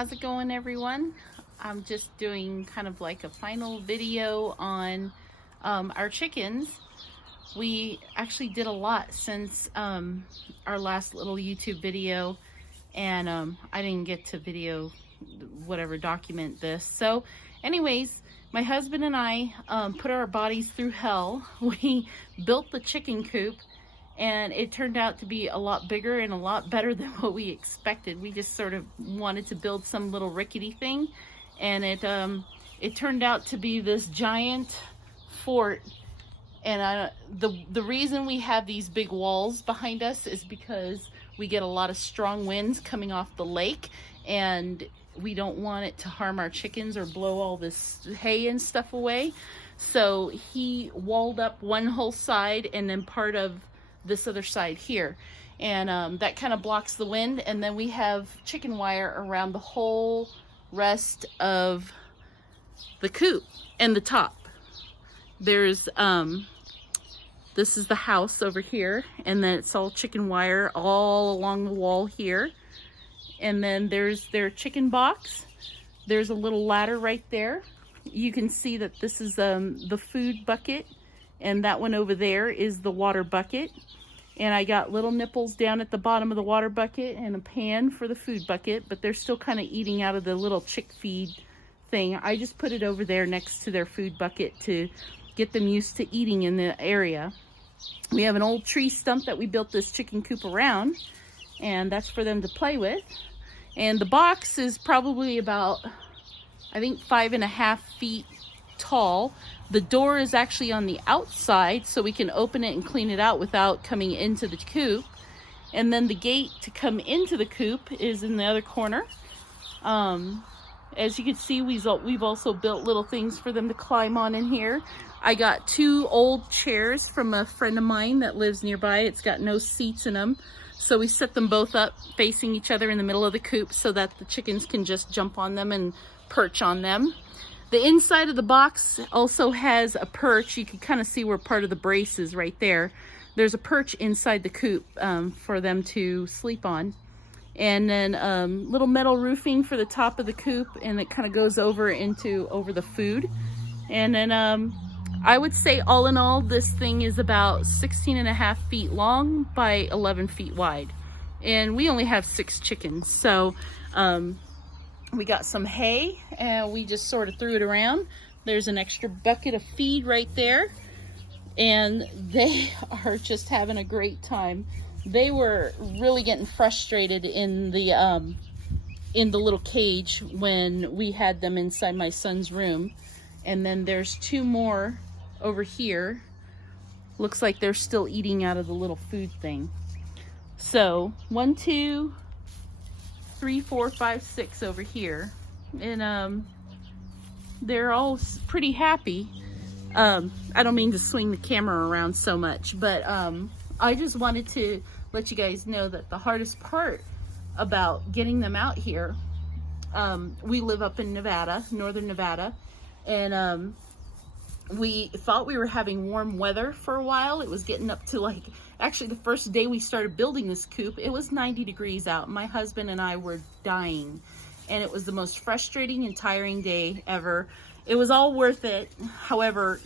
How's it going, everyone? I'm just doing kind of like a final video on our chickens. We actually did a lot since our last little YouTube video, and I didn't get to document this. So anyways, my husband and I put our bodies through hell. We built the chicken coop, and it turned out to be a lot bigger and a lot better than what we expected. We just sort of wanted to build some little rickety thing, and it turned out to be this giant fort. And the reason we have these big walls behind us is because we get a lot of strong winds coming off the lake, and we don't want it to harm our chickens or blow all this hay and stuff away. So he walled up one whole side and then part of this other side here, and that kind of blocks the wind. And then we have chicken wire around the whole rest of the coop and the top. There's this is the house over here, and then it's all chicken wire all along the wall here. And then there's their chicken box. There's a little ladder right there. You can see that this is the food bucket, and that one over there is the water bucket. And I got little nipples down at the bottom of the water bucket and a pan for the food bucket, but they're still kind of eating out of the little chick feed thing. I just put it over there next to their food bucket to get them used to eating in the area. We have an old tree stump that we built this chicken coop around, and that's for them to play with. And the box is probably about, I think, 5.5 feet tall. The door is actually on the outside, so we can open it and clean it out without coming into the coop. And then the gate to come into the coop is in the other corner. As you can see, we've also built little things for them to climb on in here. I got 2 old chairs from a friend of mine that lives nearby. It's got no seats in them, so we set them both up facing each other in the middle of the coop so that the chickens can just jump on them and perch on them. The inside of the box also has a perch. You can kind of see where part of the brace is right there. There's a perch inside the coop for them to sleep on. And then little metal roofing for the top of the coop, and it kind of goes over the food. And then I would say all in all, this thing is about 16.5 feet long by 11 feet wide. And we only have 6 chickens. So we got some hay, and we just sort of threw it around. There's an extra bucket of feed right there, and they are just having a great time. They were really getting frustrated in the little cage when we had them inside my son's room. And then there's 2 more over here. Looks like they're still eating out of the little food thing. So 1, 2, 3, 4, 5, 6 over here, and they're all pretty happy. I don't mean to swing the camera around so much, but I just wanted to let you guys know that the hardest part about getting them out here, we live up in Nevada, northern Nevada, and we thought we were having warm weather for a while. It was getting up to, like, actually the first day we started building this coop, it was 90 degrees out. My husband and I were dying, and it was the most frustrating and tiring day ever. It was all worth it. However,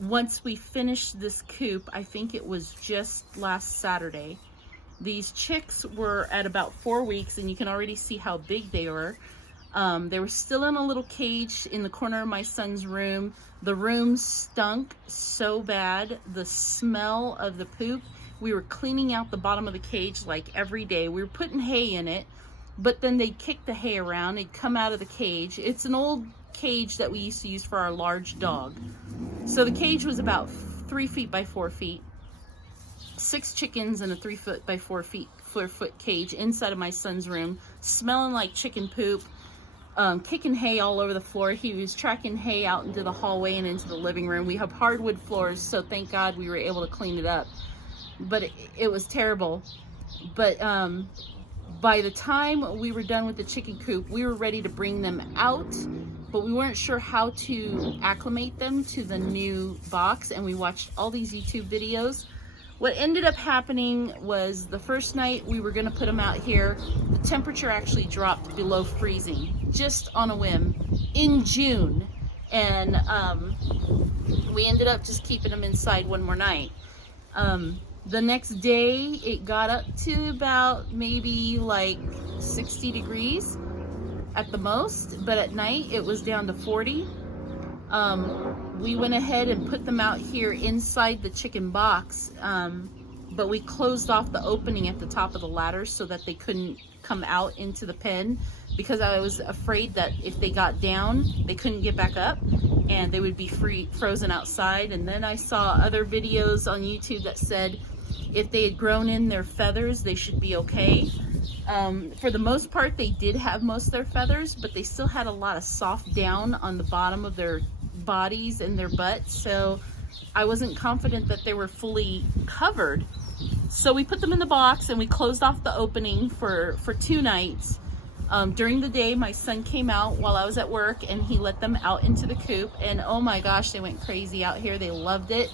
once we finished this coop, I think it was just last Saturday, these chicks were at about 4 weeks, and you can already see how big they were. They were still in a little cage in the corner of my son's room. The room stunk so bad. The smell of the poop. We were cleaning out the bottom of the cage like every day. We were putting hay in it, but then they'd kick the hay around. It'd come out of the cage. It's an old cage that we used to use for our large dog. So the cage was about 3 feet by 4 feet. 6 chickens in a 3 foot by 4 foot cage inside of my son's room, smelling like chicken poop. Kicking hay all over the floor. He was tracking hay out into the hallway and into the living room. We have hardwood floors, so thank God we were able to clean it up. But it was terrible. But by the time we were done with the chicken coop, we were ready to bring them out, but we weren't sure how to acclimate them to the new box, and we watched all these YouTube videos. what ended up happening was the first night we were gonna put them out here, the temperature actually dropped below freezing, just on a whim, in June. And we ended up just keeping them inside one more night. The next day it got up to about maybe like 60 degrees at the most, but at night it was down to 40. We went ahead and put them out here inside the chicken box, but we closed off the opening at the top of the ladder so that they couldn't come out into the pen, because I was afraid that if they got down, they couldn't get back up and they would be frozen outside. And then I saw other videos on YouTube that said if they had grown in their feathers, they should be okay. For the most part, they did have most of their feathers, but they still had a lot of soft down on the bottom of their bodies and their butts, so I wasn't confident that they were fully covered. So we put them in the box and we closed off the opening for 2 nights. During the day, my son came out while I was at work and he let them out into the coop, and oh my gosh, they went crazy out here. They loved it.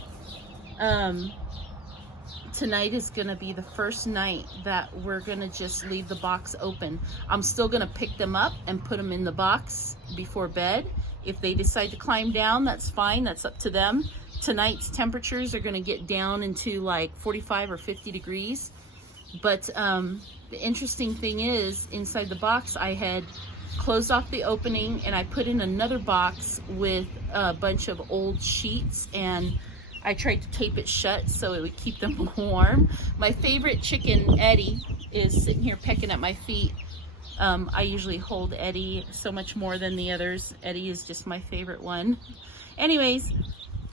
Tonight is gonna be the first night that we're gonna just leave the box open. I'm still gonna pick them up and put them in the box before bed. If they decide to climb down, that's fine, that's up to them. Tonight's temperatures are gonna get down into like 45 or 50 degrees. But the interesting thing is, inside the box I had closed off the opening and I put in another box with a bunch of old sheets, and I tried to tape it shut so it would keep them warm. My favorite chicken, Eddie, is sitting here pecking at my feet. I usually hold Eddie so much more than the others. Eddie is just my favorite one. Anyways,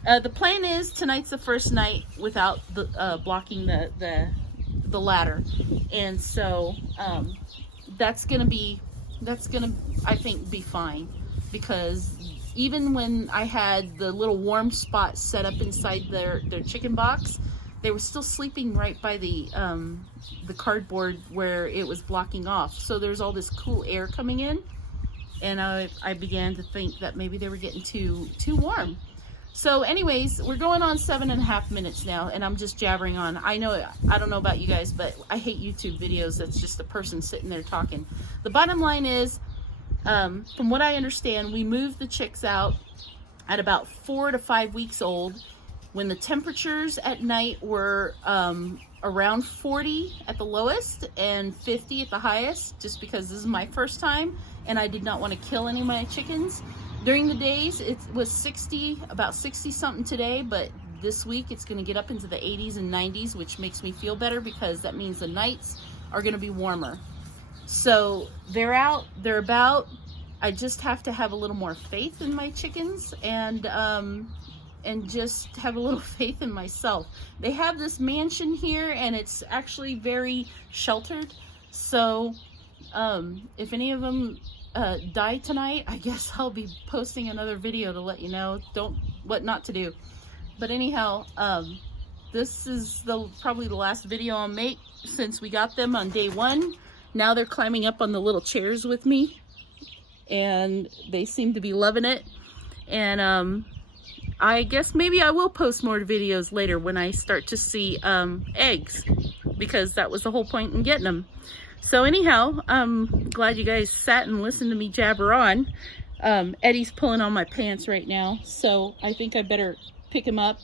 the plan is tonight's the first night without the blocking the ladder, and so that's gonna I think be fine, because even when I had the little warm spot set up inside their chicken box, they were still sleeping right by the cardboard where it was blocking off. So there's all this cool air coming in, and I began to think that maybe they were getting too warm. So anyways, we're going on 7.5 minutes now, and I'm just jabbering on. I don't know about you guys, but I hate YouTube videos that's just a person sitting there talking. The bottom line is, from what I understand, we moved the chicks out at about 4 to 5 weeks old, when the temperatures at night were around 40 at the lowest and 50 at the highest, just because this is my first time and I did not want to kill any of my chickens. During the days, it was 60, about 60 something today, but this week it's going to get up into the 80s and 90s, which makes me feel better because that means the nights are going to be warmer. So they're out, they're about. I just have to have a little more faith in my chickens, and just have a little faith in myself. They have this mansion here and it's actually very sheltered. So if any of them die tonight, I guess I'll be posting another video to let you know what not to do. But anyhow, this is probably the last video I'll make since we got them on day 1. Now they're climbing up on the little chairs with me, and they seem to be loving it. And I guess maybe I will post more videos later when I start to see eggs, because that was the whole point in getting them. So anyhow, I'm glad you guys sat and listened to me jabber on. Eddie's pulling on my pants right now, so I think I better pick him up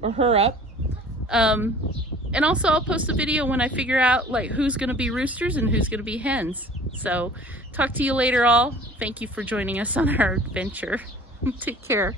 or her up. And also I'll post a video when I figure out like who's gonna be roosters and who's gonna be hens. So talk to you later all. Thank you for joining us on our adventure. Take care.